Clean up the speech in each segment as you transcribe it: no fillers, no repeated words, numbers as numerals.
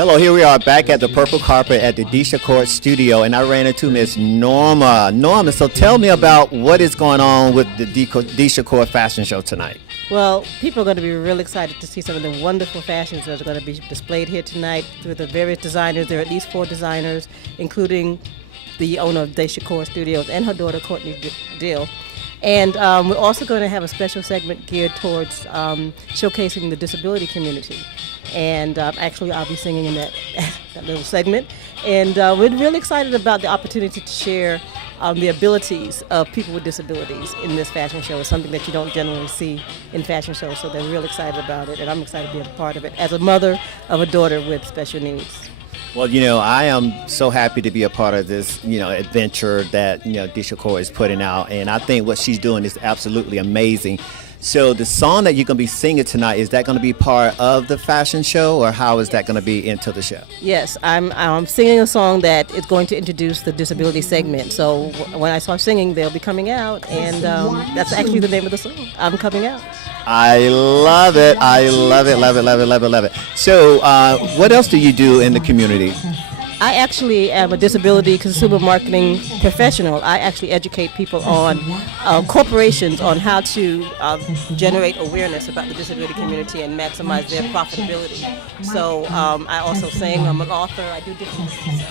Hello, here we are back at the purple carpet at the Disha Court studio, and I ran into Miss Norma. Norma, so tell me about what is going on with the Disha Court fashion show tonight. Well, people are going to be really excited to see some of the wonderful fashions that are going to be displayed here tonight through the various designers. There are at least 4 designers, including the owner of Disha Court Studios and her daughter, Courtney Dill. And we're also going to have a special segment geared towards showcasing the disability community. And actually, I'll be singing in that little segment. And we're really excited about the opportunity to share the abilities of people with disabilities in this fashion show. It's something that you don't generally see in fashion shows, so they're real excited about it, and I'm excited to be a part of it as a mother of a daughter with special needs. Well, I am so happy to be a part of this, adventure that, Disha Court is putting out, and I think what she's doing is absolutely amazing. So the song that you're going to be singing tonight, is that going to be part of the fashion show, or how is that going to be into the show? Yes, I'm singing a song that is going to introduce the disability segment. So when I start singing, they'll be coming out, and that's actually the name of the song, I'm Coming Out. I love it. I love it, love it, love it, love it, love it. So what else do you do in the community? I actually am a disability consumer marketing professional. I actually educate people on corporations on how to generate awareness about the disability community and maximize their profitability. So I also sing, I'm an author, I do different things.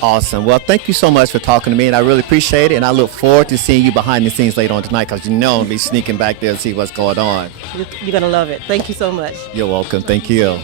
Awesome. Well, thank you so much for talking to me, and I really appreciate it, and I look forward to seeing you behind the scenes later on tonight, because I'll be sneaking back there to see what's going on. You're going to love it. Thank you so much. You're welcome. Thank you.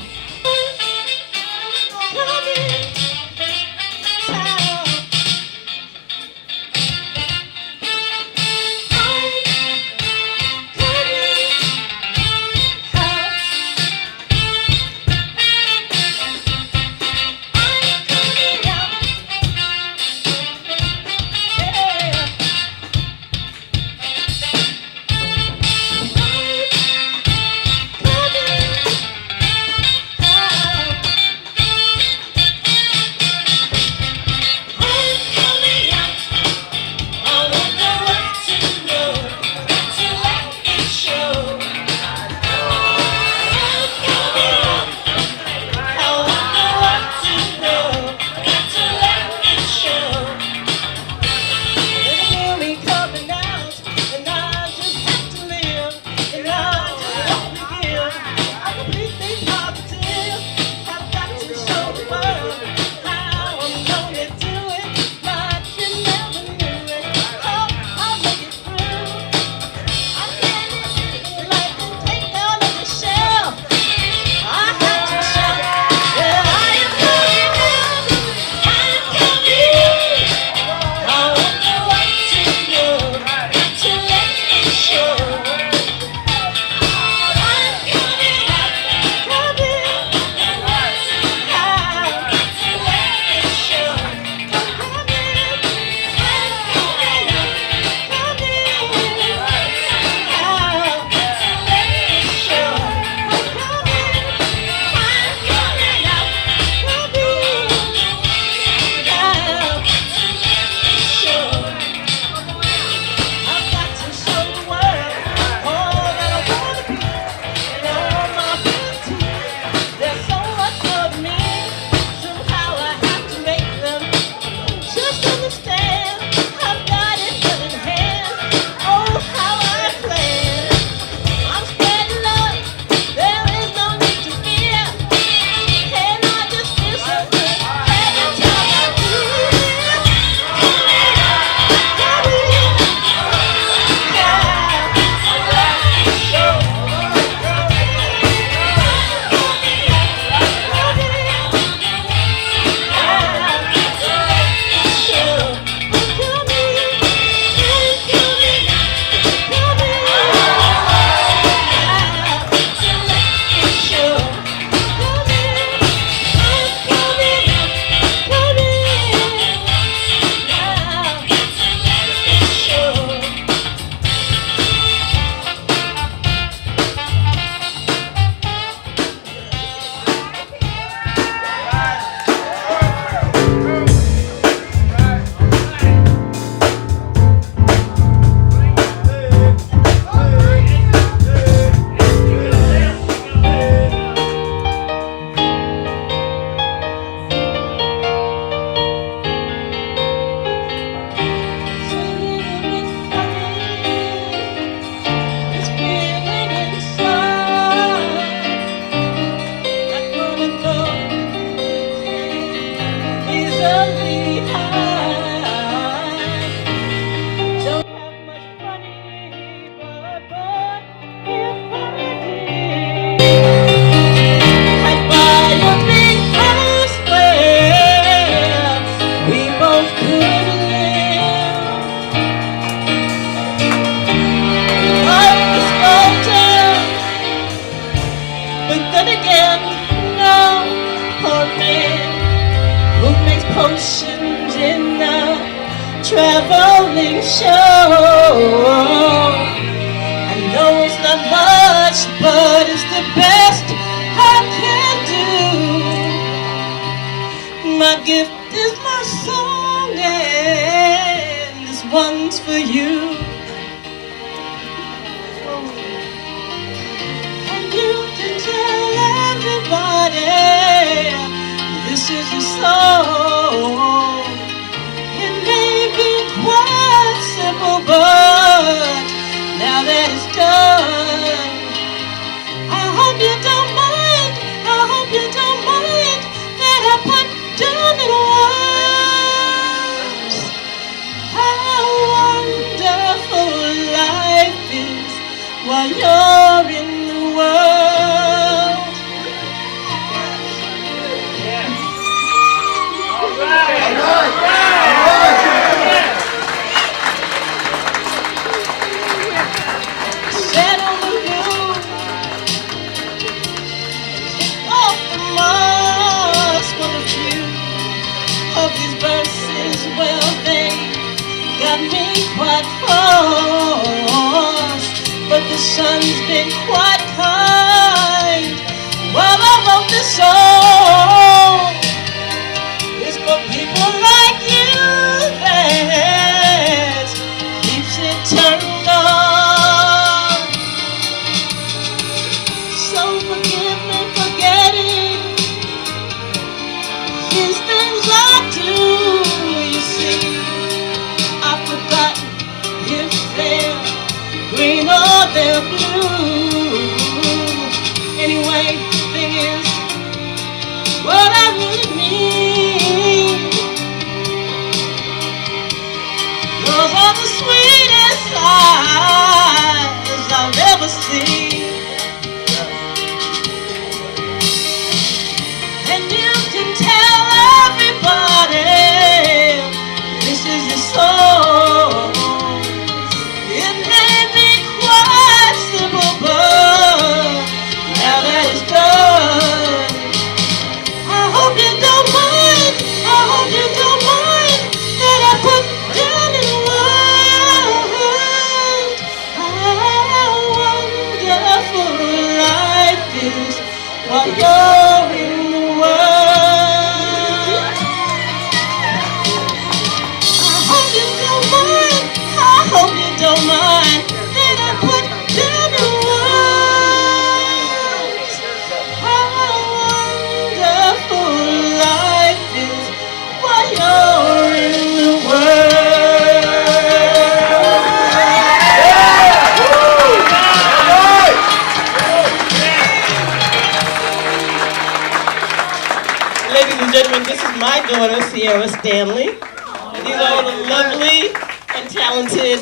emotions in a traveling show. I know it's not much, but it's the best I can do. My gift is my song, and this one's for you. And you can tell everybody this is a song. It may be quite simple, but now that it's done, I hope you don't mind, I hope you don't mind that I put down in words how wonderful life is while you're in the world. Sat on the roof, off the marks for the few of these verses. Well, they got me quite cross, but the sun's been quite kind while I wrote this song. It's for people like you that keeps it turned on. So forgive me for getting these things I do. You see, I've forgotten if they're green or they're blue. Anyway, the thing is, what I really mean, those are the sweetest eyes I've ever seen. And you can tell everybody this is your song. It may be quite simple, but now that it's done, I hope you don't mind, I hope you don't mind that I put down in words how wonderful life is while you're in the world. I hope you don't mind, I hope you don't mind that I put down in words how wonderful life is while you're in the world. Ladies and gentlemen, this is my daughter, Stanley. And these are all the lovely and talented,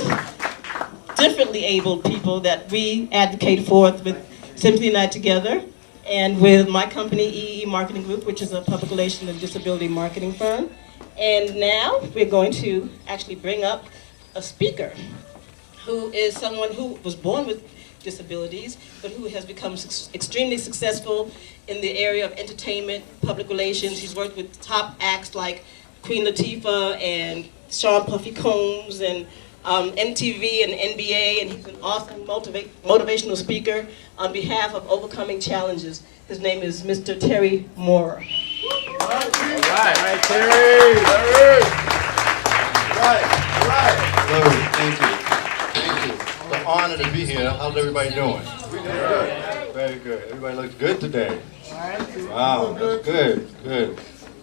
differently abled people that we advocate for with Symphony Night Together and with my company, E.E.E. Marketing Group, which is a public relations and disability marketing firm. And now we're going to actually bring up a speaker who is someone who was born with disabilities, but who has become extremely successful in the area of entertainment, public relations. He's worked with top acts like Queen Latifah and Sean Puffy Combs and MTV and NBA, and he's an awesome motivational speaker on behalf of overcoming challenges. His name is Mr. Terry Moore. All right, Terry. Hello, thank you. It's an honor to be here. How's everybody doing? Very good. Everybody looks good today. Wow, that's good.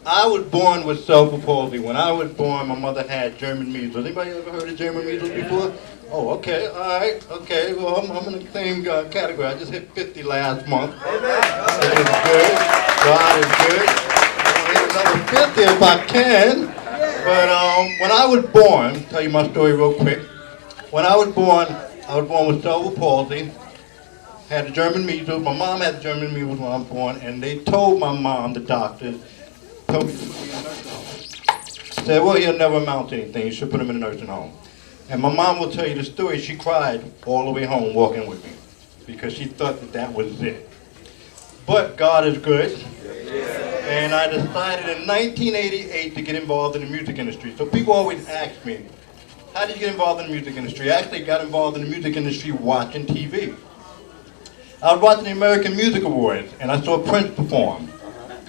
I was born with cerebral palsy. When I was born, my mother had German measles. Anybody ever heard of German measles before? Oh, okay, all right, okay. Well, I'm in the same category. I just hit 50 last month. That is good. God is good. I'll hit another 50 if I can. But when I was born, tell you my story real quick. When I was born with cerebral palsy. Had the German measles. My mom had the German measles when I was born, and they told my mom, the doctors, told me to put me in a nursing home. Said, well, he'll never amount to anything. You should put him in a nursing home. And my mom will tell you the story. She cried all the way home walking with me because she thought that was it. But God is good. And I decided in 1988 to get involved in the music industry. So people always ask me, how did you get involved in the music industry? I actually got involved in the music industry watching TV. I was watching the American Music Awards, and I saw Prince perform.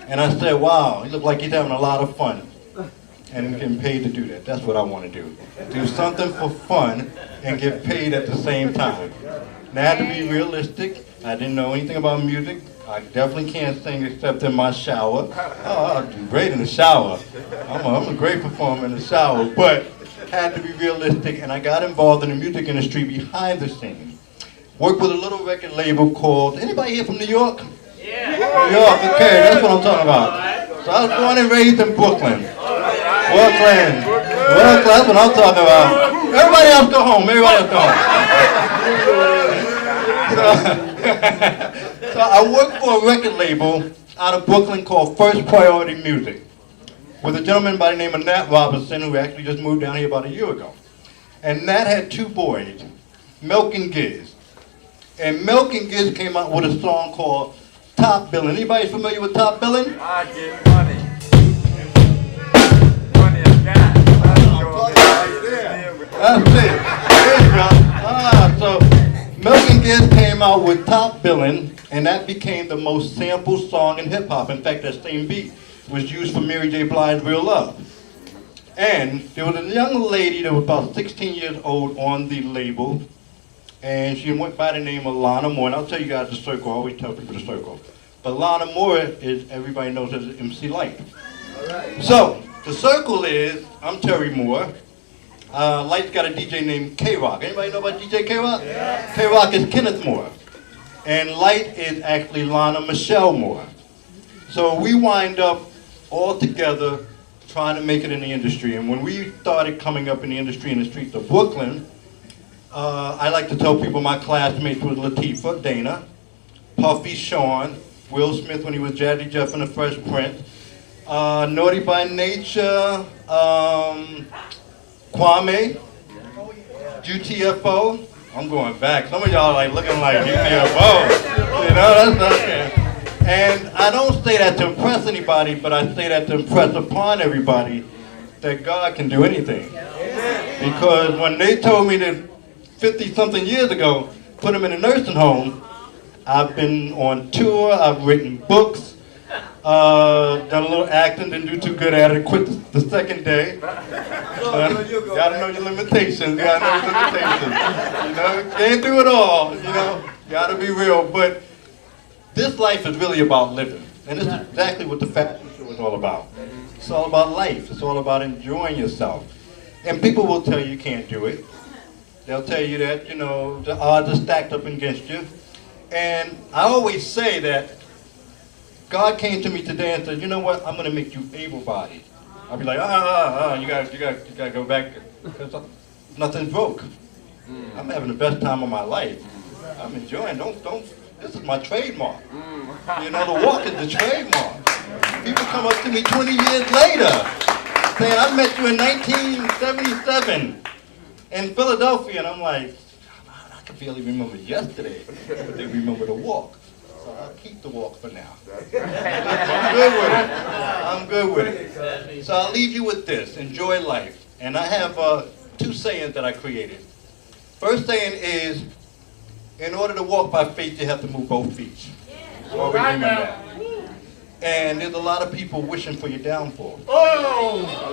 And I said, wow, he looked like he's having a lot of fun. And he's getting paid to do that. That's what I want to do. Do something for fun and get paid at the same time. Now, I had to be realistic. I didn't know anything about music. I definitely can't sing except in my shower. Oh, I'll do great in the shower. I'm a great performer in the shower, but had to be realistic, and I got involved in the music industry behind the scenes. Worked with a little record label called, anybody here from New York? Yeah. New York, okay, that's what I'm talking about. So I was born and raised in Brooklyn. Brooklyn, that's what I'm talking about. Everybody else go home, everybody else go home. So I worked for a record label out of Brooklyn called First Priority Music with a gentleman by the name of Nat Robinson, who actually just moved down here about a year ago. And Nat had two boys, Milk and Giz. And Milk and Giz came out with a song called Top Billin'. Anybody familiar with Top Billin'? I get money. Money is that. That's it. There you go. So Milk and Giz came out with Top Billin', and that became the most sampled song in hip hop. In fact, that same beat was used for Mary J. Blige's Real Love. And there was a young lady that was about 16 years old on the label, and she went by the name of Lana Moore. And I'll tell you guys the circle. I always tell people the circle. But Lana Moore is, everybody knows as MC Light. So the circle is, I'm Terry Moore. Light's got a DJ named K-Rock. Anybody know about DJ K-Rock? Yeah. K-Rock is Kenneth Moore. And Light is actually Lana Michelle Moore. So we wind up all together trying to make it in the industry. And when we started coming up in the industry in the streets of Brooklyn, I like to tell people my classmates was Latifah, Dana, Puffy, Sean, Will Smith when he was Jazzy Jeff and the Fresh Prince, Naughty by Nature, Kwame, UTFO. I'm going back. Some of y'all are like looking like UTFO. You know, that's okay. And I don't say that to impress anybody, but I say that to impress upon everybody that God can do anything. Because when they told me that 50-something years ago, put them in a nursing home, I've been on tour, I've written books, done a little acting, didn't do too good at it, quit the second day. Gotta know your limitations, gotta know your limitations. You know, can't do it all, you know, gotta be real. But this life is really about living. And this is exactly what the fashion show is all about. It's all about life, it's all about enjoying yourself. And people will tell you can't do it. They'll tell you that, you know, the odds are stacked up against you. And I always say that God came to me today and said, you know what, I'm going to make you able-bodied. I'll be like, you gotta go back, because nothing's broke. I'm having the best time of my life. I'm enjoying, this is my trademark. You know, the walk is the trademark. People come up to me 20 years later saying, I met you in 1977 in Philadelphia, and I'm like, I can barely remember yesterday, but they remember the walk. So I'll keep the walk for now. I'm good with it. I'm good with it. So I'll leave you with this. Enjoy life. And I have two sayings that I created. First saying is, in order to walk by faith, you have to move both feet. So always remember that. And there's a lot of people wishing for your downfall.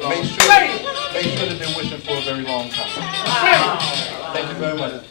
Make sure that they're wishing for a very long time. Thank you very much.